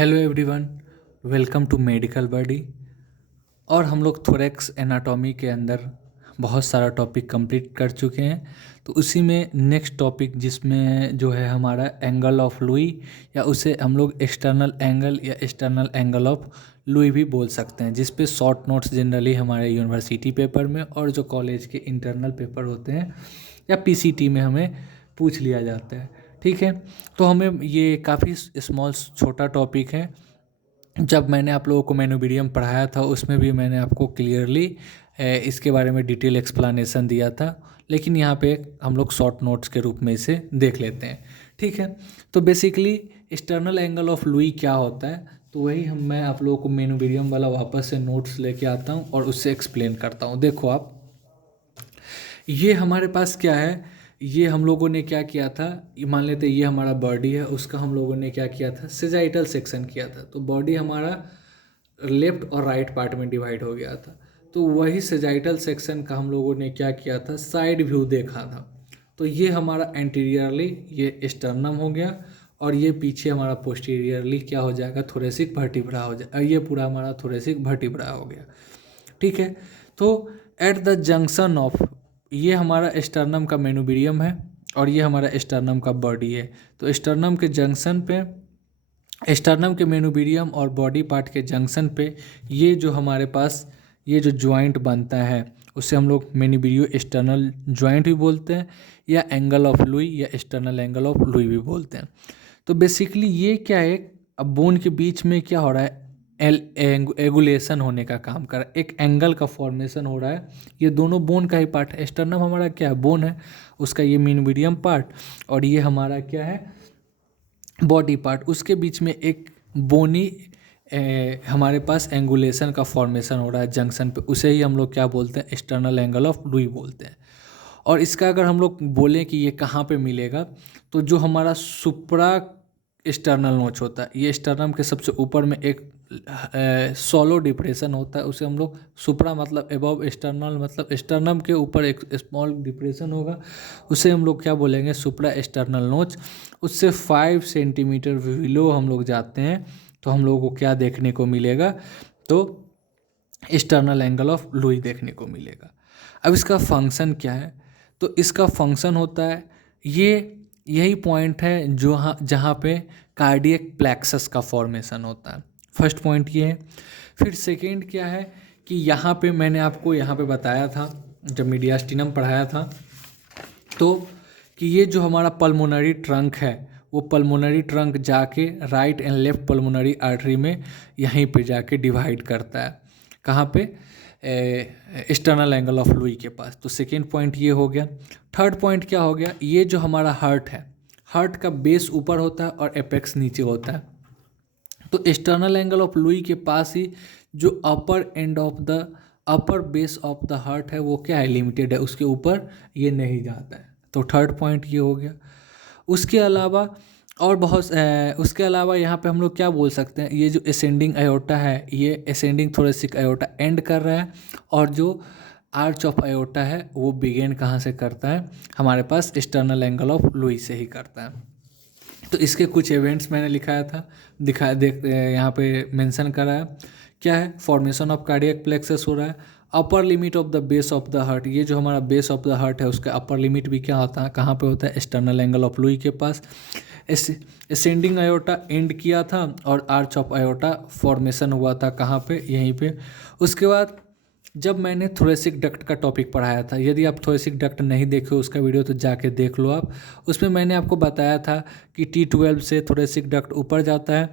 Hello everyone, welcome to medical body. और हम लोग थोरेक्स एनाटॉमी के अंदर बहुत सारा टॉपिक कंप्लीट कर चुके हैं। तो उसी में नेक्स्ट टॉपिक जिसमें जो है हमारा एंगल ऑफ लुई, या उसे हम लोग एक्सटर्नल एंगल या एक्सटर्नल एंगल ऑफ लुई भी बोल सकते हैं, जिस पे शॉर्ट नोट्स जनरली हमारे यूनिवर्सिटी पेपर में और जो कॉलेज के इंटरनल पेपर होते हैं या पीसीटी में हमें पूछ लिया जाता है। ठीक है, तो हमें ये काफ़ी स्मॉल छोटा टॉपिक है। जब मैंने आप लोगों को मेनोबीडियम पढ़ाया था उसमें भी मैंने आपको क्लियरली इसके बारे में डिटेल एक्सप्लेनेशन दिया था, लेकिन यहाँ पे हम लोग शॉर्ट नोट्स के रूप में इसे देख लेते हैं। ठीक है, तो basically external angle of Louis क्या होता है, तो वही मैं आप लोगों को मेनोबीडियम वाला वापस से नोट्स लेके आता हूँ और उससे एक्सप्लेन करता हूँ। देखो आप, ये हमारे पास क्या है, ये हम लोगों ने क्या किया था, मान लेते ये हमारा बॉडी है, उसका हम लोगों ने क्या किया था, सेजाइटल सेक्शन किया था। तो बॉडी हमारा लेफ्ट और राइट पार्ट में डिवाइड हो गया था। तो वही सेजाइटल सेक्शन का हम लोगों ने क्या किया था, साइड व्यू देखा था। तो ये हमारा एंटीरियरली ये स्टर्नम हो गया, और ये पीछे हमारा पोस्टीरियरली क्या हो जाएगा, थोरेसिक वर्टिब्रा हो जाएगा। ये पूरा हमारा थोरेसिक वर्टिब्रा हो गया। ठीक है, तो एट द जंक्शन ऑफ, ये हमारा स्टर्नम का मेनोबीडियम है और ये हमारा स्टर्नम का बॉडी है। तो स्टर्नम के जंक्शन पे, स्टर्नम के मेनोबीडियम और बॉडी पार्ट के जंक्शन पे ये जो हमारे पास ये जो ज्वाइंट बनता है उसे हम लोग मेनोबीडियो स्टर्नल ज्वाइंट भी बोलते हैं, या एंगल ऑफ लुई या एक्सटर्नल एंगल ऑफ लुई भी बोलते हैं। तो बेसिकली ये क्या है, अब बोन के बीच में क्या हो रहा है, एगुलेशन होने का काम कर रहा है, एक एंगल का फॉर्मेशन हो रहा है। ये दोनों बोन का ही पार्ट है। स्टर्नम हमारा क्या है, बोन है, उसका ये मेनोबीडियम पार्ट, और ये हमारा क्या है, बॉडी पार्ट। उसके बीच में एक बोनी हमारे पास एंगुलेशन का फॉर्मेशन हो रहा है जंक्शन पे, उसे ही हम लोग क्या बोलते हैं, एक्सटर्नल एंगल ऑफ लुई बोलते हैं। और इसका अगर हम लोग बोलें कि ये कहाँ पे मिलेगा, तो जो हमारा सुप्रा एक्सटर्नल नोच होता है, ये स्टर्नम के सबसे ऊपर में एक सोलो डिप्रेशन होता है, उसे हम लोग सुप्रा मतलब एबव एक्सटर्नल, मतलब स्टर्नम के ऊपर एक स्मॉल डिप्रेशन होगा, उसे हम लोग क्या बोलेंगे, सुप्रा एक्सटर्नल नोच। उससे 5 सेंटीमीटर बिलो हम लोग जाते हैं तो हम लोगों को क्या देखने को मिलेगा, तो एक्सटर्नल एंगल ऑफ लुई देखने को मिलेगा। अब इसका फंक्शन क्या है, तो इसका फंक्शन होता है, ये यही पॉइंट है जो जहाँ पे कार्डियक प्लेक्सस का फॉर्मेशन होता है। फर्स्ट पॉइंट ये है। फिर सेकेंड क्या है कि यहाँ पे मैंने आपको यहाँ पे बताया था जब मीडियास्टिनम पढ़ाया था, तो कि ये जो हमारा पल्मोनरी ट्रंक है, वो पल्मोनरी ट्रंक जाके right and left pulmonary artery में यहीं पे जाके डिवाइड करता है। कहाँ पे, एक्सटर्नल एंगल ऑफ लुई के पास। तो सेकेंड पॉइंट ये हो गया। थर्ड पॉइंट क्या हो गया, ये जो हमारा हार्ट है, हार्ट का बेस ऊपर होता है और एपेक्स नीचे होता है। तो एक्सटर्नल एंगल ऑफ लुई के पास ही जो upper end of the upper base of the heart है वो क्या है, लिमिटेड है, उसके ऊपर ये नहीं जाता है। तो थर्ड पॉइंट ये हो गया। उसके अलावा और बहुत उसके अलावा यहाँ पे हम लोग क्या बोल सकते हैं, ये जो असेंडिंग अयोटा है, ये असेंडिंग थोरेसिक अयोटा एंड कर रहा है, और जो आर्च ऑफ अयोटा है वो बिगेन कहाँ से करता है, हमारे पास एक्सटर्नल एंगल ऑफ लुई से ही करता है। तो इसके कुछ इवेंट्स मैंने लिखाया था, यहाँ पे मेंशन करा है। क्या है, फॉर्मेशन ऑफ कार्डियक प्लेक्सस हो रहा है, upper limit of the base of the heart, ये जो हमारा बेस ऑफ द हार्ट है उसका अपर लिमिट भी क्या होता है, कहाँ पे होता है, एक्सटर्नल एंगल ऑफ लुई के पास। असेंडिंग अयोटा एंड किया था और आर्च ऑफ अयोटा फॉर्मेशन हुआ था कहाँ पे, यहीं पे। उसके बाद जब मैंने थोरेसिक डक्ट का टॉपिक पढ़ाया था, यदि आप थोरेसिक डक्ट नहीं देखे उसका वीडियो तो जाके देख लो आप, उसमें मैंने आपको बताया था कि T12 से थोरेसिक डक्ट ऊपर जाता है,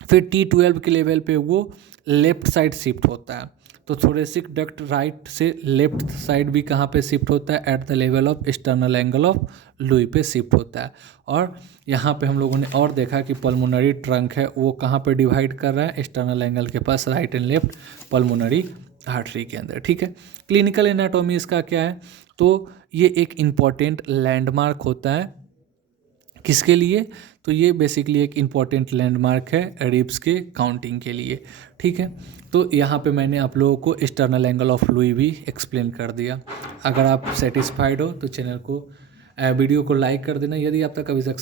फिर T12 के लेवल पे वो लेफ्ट साइड शिफ्ट होता है। तो थोरेसिक डक्ट राइट से लेफ्ट साइड भी कहाँ पे शिफ्ट होता है, at the level of external angle of Louis पे शिफ्ट होता है। और यहाँ पे हम लोगों ने और देखा कि पल्मोनरी ट्रंक है वो कहाँ पे डिवाइड कर रहा है, एक्सटर्नल एंगल के पास, right and left pulmonary artery के अंदर। ठीक है, क्लिनिकल एनाटॉमी इसका क्या है, तो ये एक इम्पॉर्टेंट लैंडमार्क होता है, किसके लिए, तो ये बेसिकली एक इम्पॉर्टेंट लैंडमार्क है रिब्स के काउंटिंग के लिए। ठीक है, तो यहाँ पे मैंने आप लोगों को एक्सटर्नल एंगल ऑफ लुई भी एक्सप्लेन कर दिया। अगर आप सेटिस्फाइड हो तो चैनल को वीडियो को लाइक कर देना। यदि आप तक अभी तक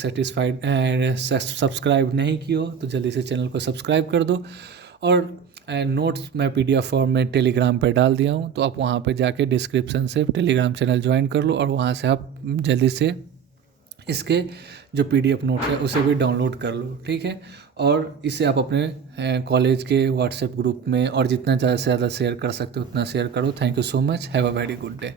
सब्सक्राइब नहीं किए हो तो जल्दी से चैनल को सब्सक्राइब कर दो। और नोट्स मैं PDF फॉर्म में टेलीग्राम पर डाल दिया हूँ, तो आप वहाँ पे जाके डिस्क्रिप्शन से टेलीग्राम चैनल ज्वाइन कर लो और वहाँ से आप जल्दी से इसके जो PDF नोट्स है उसे भी डाउनलोड कर लो, ठीक है। और इसे आप अपने कॉलेज के व्हाट्सएप ग्रुप में और जितना ज़्यादा से ज़्यादा शेयर कर सकते हो उतना शेयर करो। Thank you so much, have a very good day.